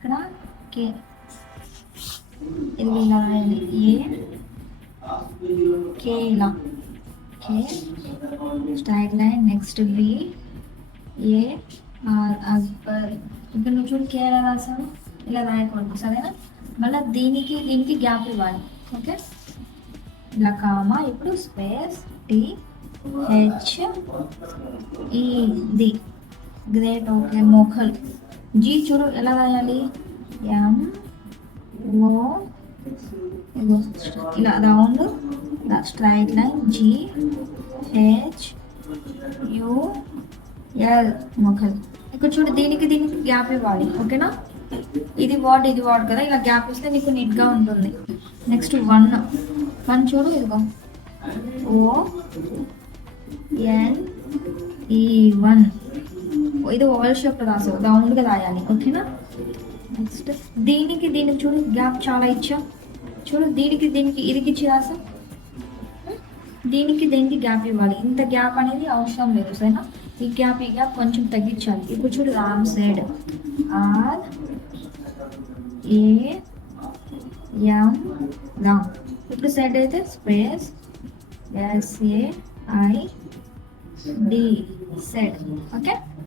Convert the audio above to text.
ఇక్కడ కే, ఇది ఇలా రాయాలి, ఏ కే, ఇలా K straight line. Next B A R Akbar. ఇక్కడ నువ్వు చూడు కే ఎలా రాసాను, ఇలా రాయకూడదు సరేనా. మళ్ళీ దీనికి దీనికి గ్యాప్ ఇవ్వాలి. ఓకే, ఇలా కామా, ఇప్పుడు space T H E the great. Okay, Mughal. G చూడు ఎలా రాయాలి, ఎం ఓ, ఇలా రౌండ్, ఇలా straight line, G H U L Mughal. ఇక్కడ చూడు దీనికి దీనికి గ్యాప్ ఇవ్వాలి. ఓకేనా, ఇది వాట్ ఇది వాట్ కదా, ఇలా గ్యాప్ ఇస్తే నీకు నీట్గా ఉంటుంది. నెక్స్ట్ వన్ చూడు, ఇదిగో ఓ ఎన్ ఈ వన్, ఇది ఓవల్ షేప్ రాసావు, రౌండ్గా రాయాలి. ఓకేనా, నెక్స్ట్ దీనికి దీనికి చూడు గ్యాప్ చాలా ఇచ్చా. చూడు దీనికి దీనికి ఇరికిచ్చి రాసా, దీనికి దీనికి గ్యాప్ ఇవ్వాలి. ఇంత గ్యాప్ అనేది అవసరం లేదు సరేనా. ఈ గ్యాప్ కొంచెం తగ్గించాలి. ఇప్పుడు చూడు Ram said R A M Ram. ఇప్పుడు సెడ్ అయితే space S A I D said. Okay.